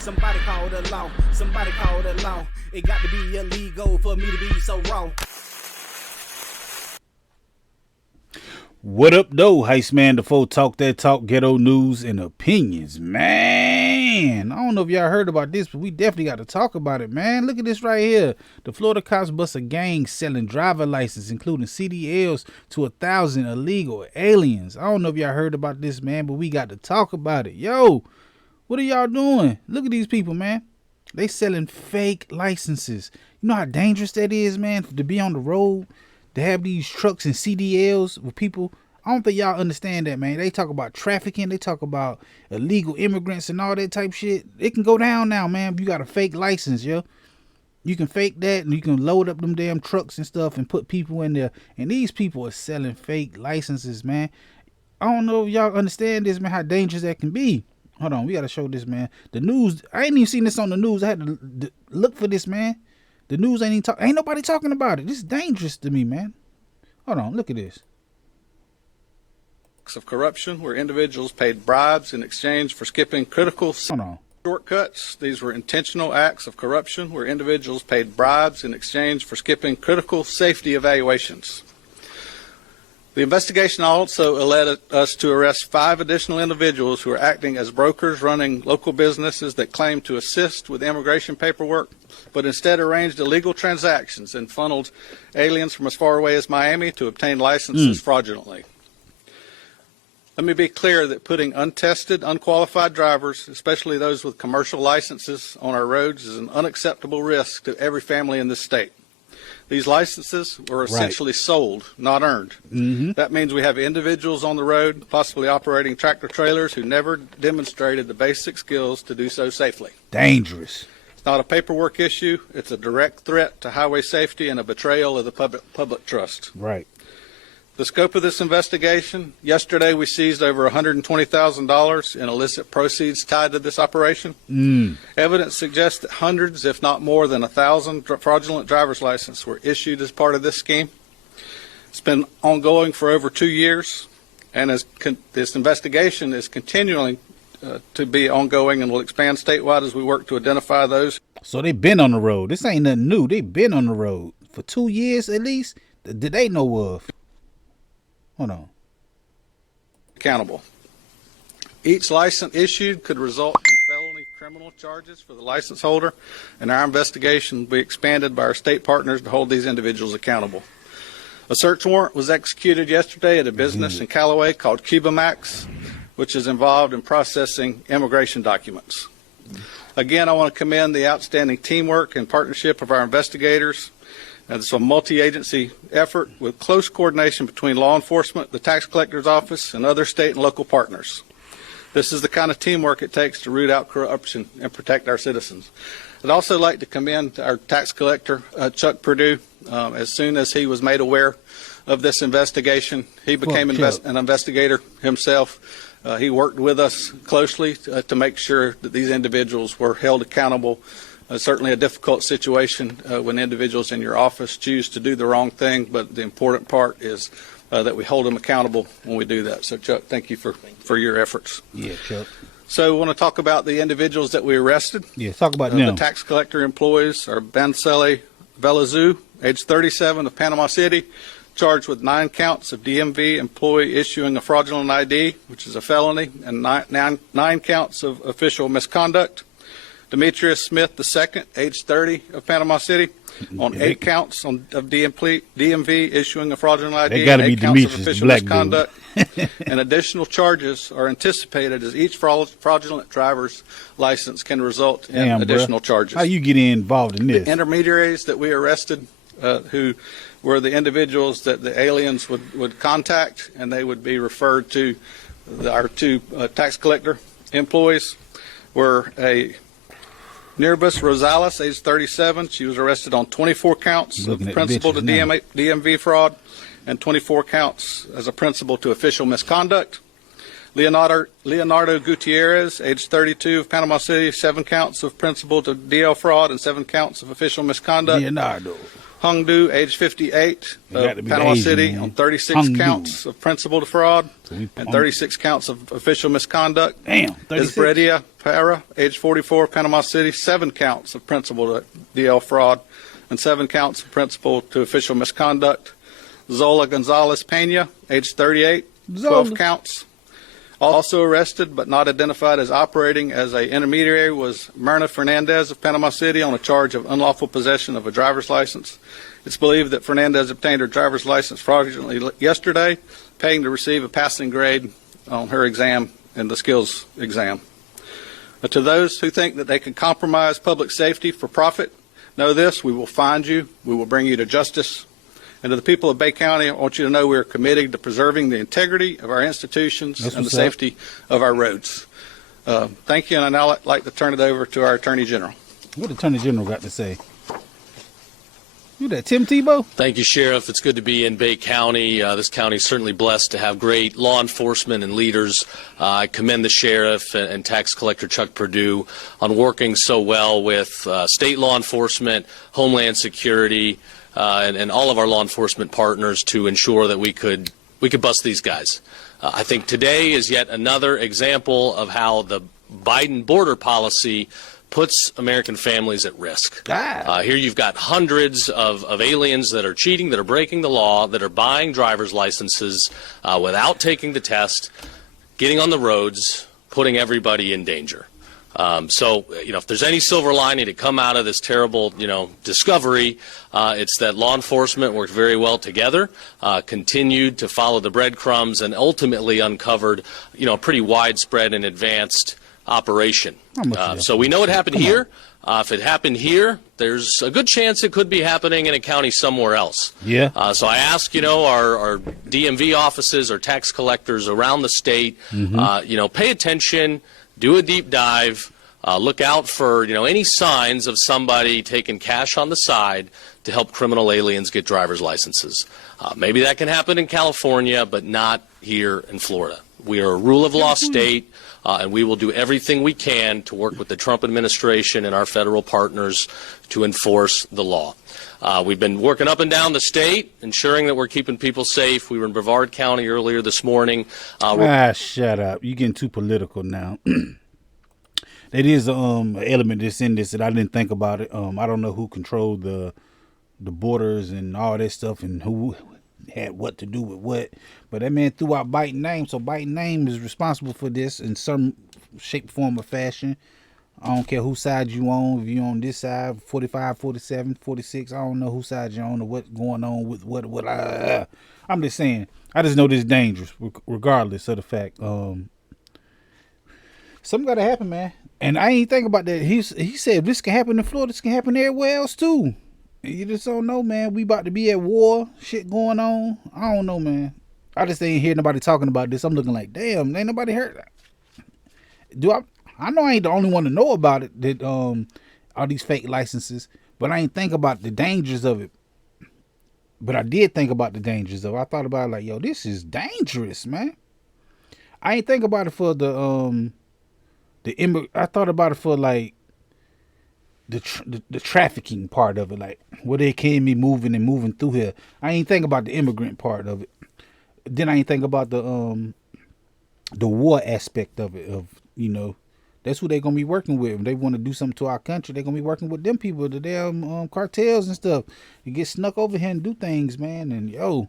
Somebody call the law. Somebody call the law. It got to be illegal for me to be so wrong. What up, though? Heist man, the folk talk that talk, ghetto news and opinions, man. I don't know if y'all heard about this, but we definitely got to talk about it, man. Look at this right here. The Florida cops bust a gang selling driver licenses, including CDLs, to 1,000 illegal aliens. I don't know if y'all heard about this, man, but we got to talk about it. Yo, what are y'all doing? Look at these people, man. They selling fake licenses. You know how dangerous that is, man, to be on the road, to have these trucks and CDLs with people. I don't think y'all understand that, man. They talk about trafficking. They talk about illegal immigrants and all that type shit. It can go down now, man. You got a fake license, yo. You can fake that and you can load up them damn trucks and stuff and put people in there. And these people are selling fake licenses, man. I don't know if y'all understand this, man, how dangerous that can be. Hold on, we got to show this, man. The news, I ain't even seen this on the news. I had to look for this, man. The news ain't nobody talking about it. This is dangerous to me, man. Hold on, look at this. Of corruption where individuals paid bribes in exchange for skipping critical shortcuts. These were intentional acts of corruption where individuals paid bribes in exchange for skipping critical safety evaluations. The investigation also led us to arrest 5 additional individuals who are acting as brokers running local businesses that claimed to assist with immigration paperwork, but instead arranged illegal transactions and funneled aliens from as far away as Miami to obtain licenses fraudulently. Let me be clear that putting untested, unqualified drivers, especially those with commercial licenses, on our roads is an unacceptable risk to every family in this state. These licenses were essentially sold, not earned. That means we have individuals on the road, possibly operating tractor trailers, who never demonstrated the basic skills to do so safely. Dangerous. It's not a paperwork issue. It's a direct threat to highway safety and a betrayal of the public trust. Right. The scope of this investigation: yesterday we seized over $120,000 in illicit proceeds tied to this operation. Evidence suggests that hundreds, if not more than 1,000 fraudulent driver's licenses were issued as part of this scheme. It's been ongoing for over 2 years, and this investigation is continuing to be ongoing and will expand statewide as we work to identify those. So they've been on the road. This ain't nothing new. They've been on the road for 2 years at least. Did they know of? Hold on. Accountable. Each license issued could result in felony criminal charges for the license holder, and our investigation will be expanded by our state partners to hold these individuals accountable. A search warrant was executed yesterday at a business in Callaway called Cuba Max, which is involved in processing immigration documents. Again, I want to commend the outstanding teamwork and partnership of our investigators. It's a multi-agency effort with close coordination between law enforcement, the tax collector's office, and other state and local partners. This is the kind of teamwork it takes to root out corruption and protect our citizens. I'd also like to commend our tax collector, Chuck Perdue. As soon as he was made aware of this investigation, he became an investigator himself. He worked with us closely to make sure that these individuals were held accountable. Certainly a difficult situation when individuals in your office choose to do the wrong thing, but the important part is that we hold them accountable when we do that. So, Chuck, thank you for your efforts. Yeah, Chuck. So we want to talk about the individuals that we arrested. Yeah, talk about them. The tax collector employees are Bansele Velazou, age 37, of Panama City, charged with 9 counts of DMV employee issuing a fraudulent ID, which is a felony, and 9 counts of official misconduct. Demetrius Smith II, age 30, of Panama City, on 8 counts of DMV issuing a fraudulent ID and 8 counts of official misconduct. And additional charges are anticipated as each fraudulent driver's license can result in additional charges. How you get involved in this? The intermediaries that we arrested, who were the individuals that the aliens would contact, and they would be referred to our 2 tax collector employees, were a Nirbus Rosales, age 37. She was arrested on 24 counts of principal to DMV fraud and 24 counts as a principal to official misconduct. Leonardo Gutierrez, age 32, of Panama City, 7 counts of principal to DL fraud and 7 counts of official misconduct. Leonardo. Hongdu, age 58, got to of be Panama Asian, City, man. on 36 Hongdu. counts of principal defraud So and 36 counts of official misconduct. Damn, 36. Esbredia Para, age 44, Panama City, 7 counts of principal to DL fraud and 7 counts of principal to official misconduct. Zola Gonzalez Pena, age 38, 12 Zola. counts. Also arrested but not identified as operating as a intermediary was Myrna Fernandez of Panama City on a charge of unlawful possession of a driver's license. It's believed that Fernandez obtained her driver's license fraudulently yesterday, paying to receive a passing grade on her exam in the skills exam. To those who think that they can compromise public safety for profit, know this: we will find you, we will bring you to justice. And to the people of Bay County, I want you to know we are committed to preserving the integrity of our institutions and the safety of our roads. Thank you, and I'd now like to turn it over to our Attorney General. What the Attorney General got to say? You that Tim Tebow? Thank you, Sheriff. It's good to be in Bay County. This county is certainly blessed to have great law enforcement and leaders. I commend the Sheriff and Tax Collector Chuck Perdue on working so well with state law enforcement, Homeland Security, and all of our law enforcement partners to ensure that we could bust these guys. I think today is yet another example of how the Biden border policy puts American families at risk. Here you've got hundreds of aliens that are cheating, that are breaking the law, that are buying driver's licenses without taking the test, getting on the roads, putting everybody in danger. So, if there's any silver lining to come out of this terrible, discovery, it's that law enforcement worked very well together, continued to follow the breadcrumbs, and ultimately uncovered, a pretty widespread and advanced operation. So we know it happened here. If it happened here, there's a good chance it could be happening in a county somewhere else. Yeah. So I ask, our DMV offices or tax collectors around the state, pay attention, do a deep dive, look out for, any signs of somebody taking cash on the side to help criminal aliens get driver's licenses. Maybe that can happen in California, but not here in Florida. We are a rule of law state, and we will do everything we can to work with the Trump administration and our federal partners to enforce the law. We've been working up and down the state, ensuring that we're keeping people safe. We were in Brevard County earlier this morning. Shut up. You're getting too political now. That is an element that's in this that I didn't think about it. I don't know who controlled the borders and all that stuff and who had what to do with what. But that man threw out Biden name, so Biden name is responsible for this in some shape, form, or fashion. I don't care whose side you on. If you on this side, 45, 47, 46, I don't know whose side you're on or what's going on with what. I'm just saying, I just know this is dangerous, regardless of the fact. Something got to happen, man. And I ain't think about that. He said if this can happen in Florida, this can happen everywhere else too. You just don't know, man. We about to be at war. Shit going on. I don't know, man. I just ain't hear nobody talking about this. I'm looking like, damn, ain't nobody heard that. I know I ain't the only one to know about it, that all these fake licenses, but I ain't think about the dangers of it. But I did think about the dangers of it. I thought about it like, yo, this is dangerous, man. I ain't think about it for I thought about it for like the trafficking part of it, like where they can be moving through here. I ain't think about the immigrant part of it. Then I ain't think about the war aspect of it. That's who they gonna be working with. If they want to do something to our country, they gonna be working with them people, the damn cartels and stuff. You get snuck over here and do things, man. And the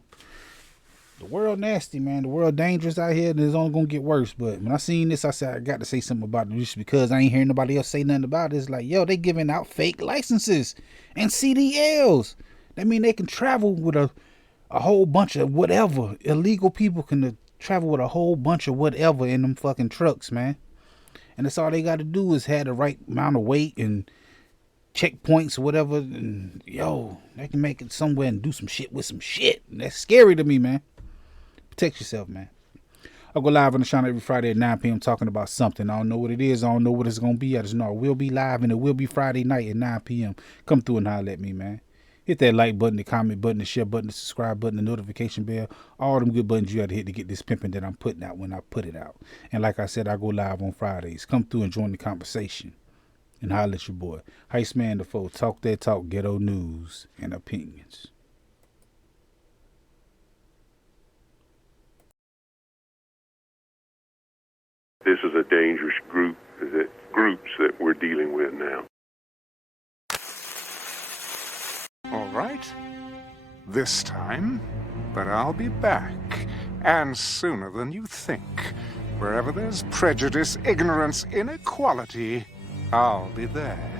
world nasty, man. The world dangerous out here, and it's only gonna get worse. But when I seen this, I said I got to say something about it just because I ain't hearing nobody else say nothing about it. It's like, they giving out fake licenses and CDLs. That mean they can travel with a whole bunch of whatever. Illegal people can travel with a whole bunch of whatever in them fucking trucks, man. And that's all they got to do is have the right amount of weight and checkpoints or whatever. And they can make it somewhere and do some shit with some shit. And that's scary to me, man. Protect yourself, man. I'll go live on the channel every Friday at 9 p.m. talking about something. I don't know what it is. I don't know what it's going to be. I just know I will be live, and it will be Friday night at 9 p.m. Come through and holler at me, man. Hit that like button, the comment button, the share button, the subscribe button, the notification bell. All them good buttons you got to hit to get this pimping that I'm putting out when I put it out. And like I said, I go live on Fridays. Come through and join the conversation. and holler at your boy. Heist Man the Foe, talk that talk, ghetto news and opinions. This is a dangerous groups that we're dealing with now. All right. This time, but I'll be back, and sooner than you think. Wherever there's prejudice, ignorance, inequality, I'll be there.